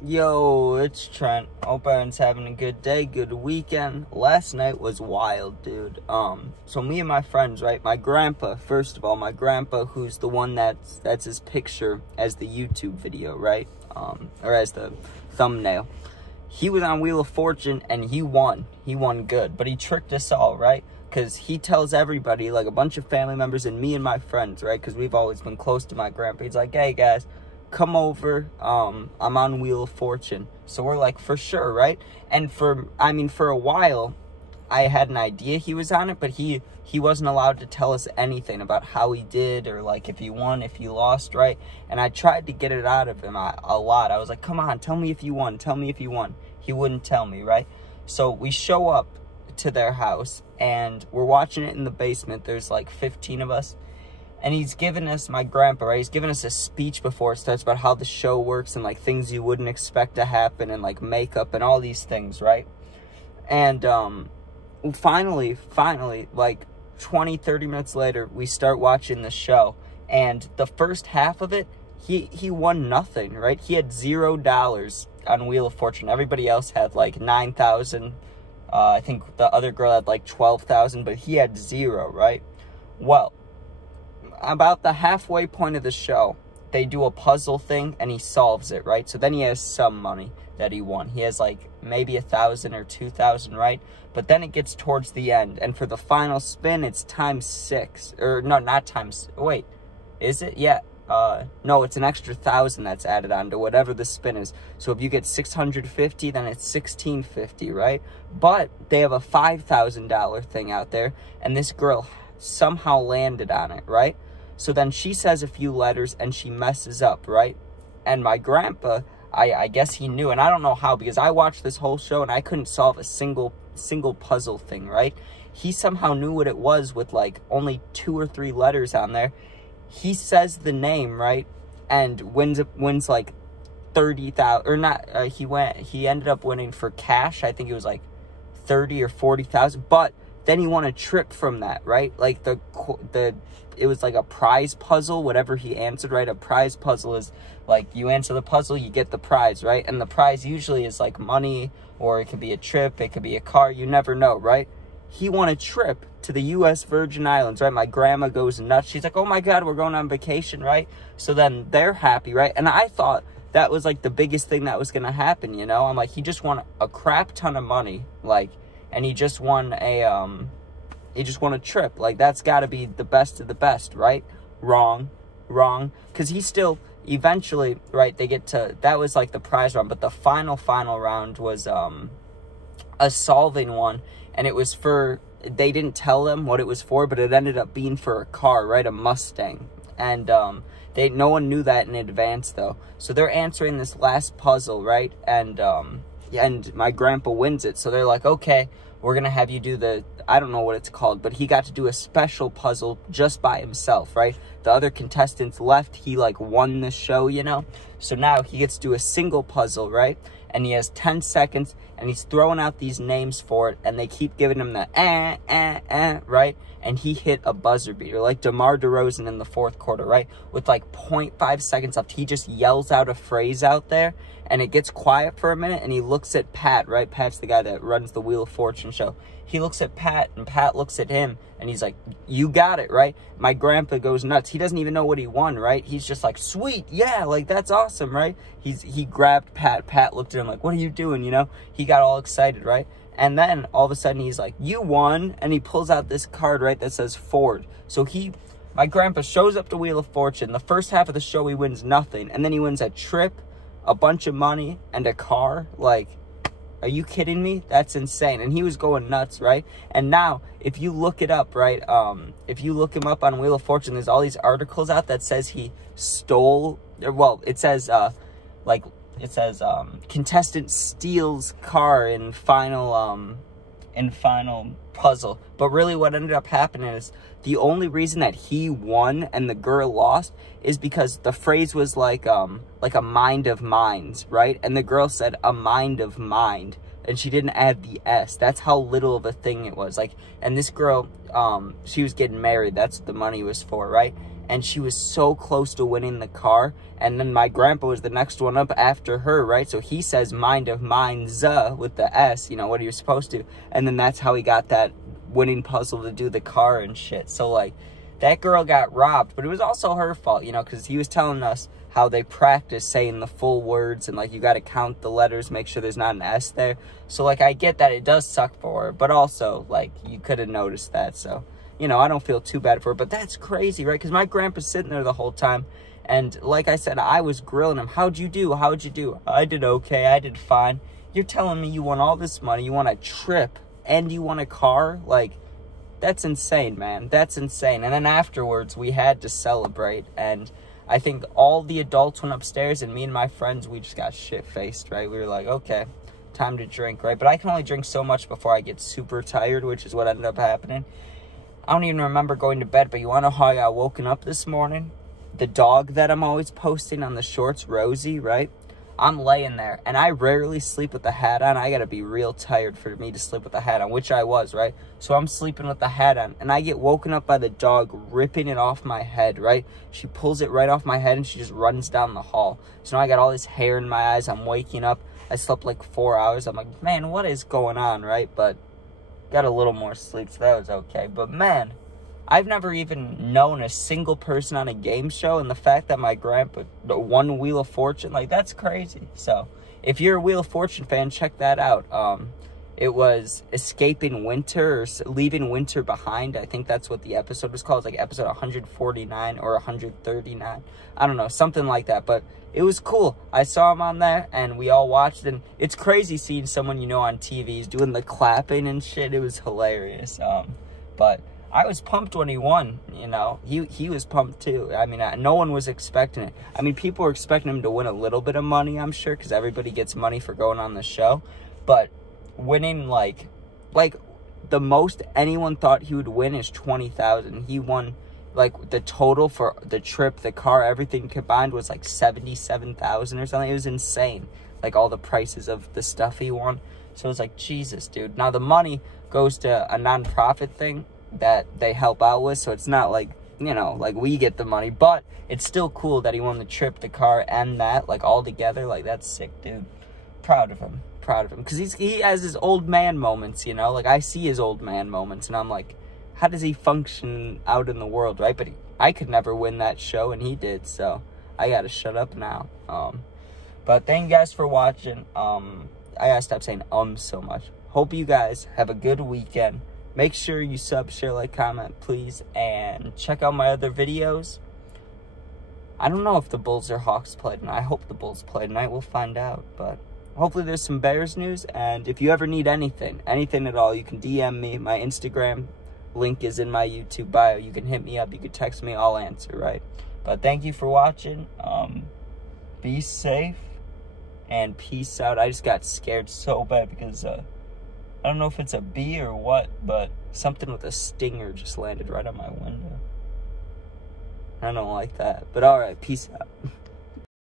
Yo, it's Trent. Hope everyone's having a good day, good weekend. Last night was wild, dude. So me and my friends, right? My grandpa, first of all, my grandpa, who's the one that's his picture as the YouTube video, right? Or as the thumbnail. He was on Wheel of Fortune and he won. He won good, but he tricked us all, right? Because he tells everybody, like a bunch of family members and me and my friends, right? Because we've always been close to my grandpa. He's like, hey guys, come over, I'm on Wheel of Fortune. So we're like, for sure, right? And for a while, I had an idea he was on it, but he wasn't allowed to tell us anything about how he did, or like if he won, if he lost, right? And I tried to get it out of him a lot. I was like, come on, tell me if you won, tell me if you won. He wouldn't tell me, right? So we show up to their house, and we're watching it in the basement. There's like 15 of us. And he's given us, my grandpa, right? He's given us a speech before it starts about how the show works and, like, things you wouldn't expect to happen and, like, makeup and all these things, right? And, finally, like, 20, 30 minutes later, we start watching the show. And the first half of it, he won nothing, right? He had $0 on Wheel of Fortune. Everybody else had, like, 9,000. I think the other girl had, like, 12,000, but he had 0, right? Well, about the halfway point of the show, they do a puzzle thing and he solves it, right? So then he has some money that he won. He has like maybe 1,000 or 2,000, right? But then it gets towards the end, and for the final spin, it's times 6. Or no, not times, wait, is it? Yeah. No, it's an extra 1,000 that's added on to whatever the spin is. So if you get 650, then it's 1,650, right? But they have a $5,000 thing out there, and this girl somehow landed on it, right? So then she says a few letters and she messes up, right? And my grandpa, I guess he knew, and I don't know how, because I watched this whole show and I couldn't solve a single puzzle thing, right? He somehow knew what it was with like only 2 or 3 letters on there. He says the name, right? And wins like 30,000, or not, he ended up winning for cash. I think it was like 30 or 40,000, but then he won a trip from that, right? Like it was like a prize puzzle, whatever he answered, right? A prize puzzle is like you answer the puzzle, you get the prize, right? And the prize usually is like money, or it could be a trip, it could be a car, you never know, right? He won a trip to the U.S. Virgin Islands, right? My grandma goes nuts. She's like, oh my God, we're going on vacation, right? So then they're happy, right? And I thought that was like the biggest thing that was going to happen, you know? I'm like, he just won a crap ton of money, like, and he just won a trip. Like, that's got to be the best of the best, right? Wrong. Because he still, eventually, right, they get to, that was like the prize round, but the final round was a solving one, and it was for, they didn't tell them what it was for, but it ended up being for a car, right, a Mustang. And no one knew that in advance, though. So they're answering this last puzzle, right, and my grandpa wins it. So they're like, okay, we're going to have you do the, I don't know what it's called, but he got to do a special puzzle just by himself, right? The other contestants left. He, like, won the show, you know? So now he gets to do a single puzzle, right? And he has 10 seconds, and he's throwing out these names for it, and they keep giving him the right? And he hit a buzzer beater, like DeMar DeRozan in the 4th quarter, right? With, like, 0.5 seconds left, he just yells out a phrase out there, and it gets quiet for a minute, and he looks at Pat, right? Pat's the guy that runs the Wheel of Fortune show. He looks at Pat, and Pat looks at him, and he's like, you got it, right? My grandpa goes nuts. He doesn't even know what he won, right? He's just like, sweet, yeah, like, that's awesome, right? He grabbed Pat. Pat looked at him like, what are you doing, you know? He got all excited, right? And then, all of a sudden, he's like, you won, and he pulls out this card, right, that says Ford. So my grandpa shows up to Wheel of Fortune. The first half of the show, he wins nothing, and then he wins a trip, a bunch of money, and a car. Like, are you kidding me? That's insane. And he was going nuts, right? And now, if you look it up, right, if you look him up on Wheel of Fortune, there's all these articles out that says he stole, well, it says, contestant steals car in final puzzle. But really what ended up happening is the only reason that he won and the girl lost is because the phrase was like a mind of minds, right? And the girl said a mind of mind, and she didn't add the S. That's how little of a thing it was. Like, and this girl, she was getting married. That's what the money was for, right? and she was so close to winning the car. And then my grandpa was the next one up after her, right? So he says mind of mine's with the S, you know, what you're supposed to. And then that's how he got that winning puzzle to do the car and shit. So, like, that girl got robbed, but it was also her fault, you know, because he was telling us how they practice saying the full words, and, like, you got to count the letters, make sure there's not an S there. So, like, I get that it does suck for her, but also, like, you could have noticed that. So, you know, I don't feel too bad for her, but that's crazy, right? Because my grandpa's sitting there the whole time, and like I said, I was grilling him. How'd you do? How'd you do? I did okay. I did fine. You're telling me you won all this money, you want a trip, and you want a car? Like, that's insane, man. That's insane. And then afterwards, we had to celebrate. And I think all the adults went upstairs, and me and my friends, we just got shit-faced, right? We were like, okay, time to drink, right? But I can only drink so much before I get super tired, which is what ended up happening. I don't even remember going to bed, but you want to know how I got woken up this morning? The dog that I'm always posting on the shorts, Rosie, right? I'm laying there, and I rarely sleep with the hat on. I gotta be real tired for me to sleep with the hat on, which I was, right? So I'm sleeping with the hat on, and I get woken up by the dog ripping it off my head, right? She pulls it right off my head, and she just runs down the hall. So now I got all this hair in my eyes. I'm waking up. I slept like 4 hours. I'm like, man, what is going on, right? But got a little more sleep, so that was okay. But, man, I've never even known a single person on a game show, and the fact that my grandpa won Wheel of Fortune, like, that's crazy. So, if you're a Wheel of Fortune fan, check that out. It was Escaping Winter, or Leaving Winter Behind. I think that's what the episode was called. It's like episode 149 or 139. I don't know, something like that. But it was cool. I saw him on there, and we all watched. And it's crazy seeing someone you know on TV doing the clapping and shit. It was hilarious. But I was pumped when he won, you know. He was pumped too. I mean, no one was expecting it. I mean, people were expecting him to win a little bit of money, I'm sure, because everybody gets money for going on the show. But winning, like the most anyone thought he would win is $20,000. He won, like, the total for the trip, the car, everything combined was like $77,000 or something. It was insane, like, all the prices of the stuff he won. So it was like, Jesus, dude. Now the money goes to a non-profit thing that they help out with, so it's not like, you know, like we get the money, but it's still cool that he won the trip, the car, and that, like, all together. Like, that's sick, dude. Proud of him, because he has his old man moments, you know. Like, I see his old man moments, and I'm like, how does he function out in the world, right? But I could never win that show, and he did, so I gotta shut up now. But thank you guys for watching. I gotta stop saying so much. Hope you guys have a good weekend. Make sure you sub, share, like, comment, please, and check out my other videos. I don't know if the Bulls or Hawks play tonight. I hope the Bulls play tonight. We'll find out, but hopefully there's some Bears news, and if you ever need anything at all, you can DM me. My Instagram link is in my YouTube bio. You can hit me up. You can text me. I'll answer, right? But thank you for watching. Be safe, and peace out. I just got scared so bad because, I don't know if it's a bee or what, but something with a stinger just landed right on my window. I don't like that. But alright, peace out.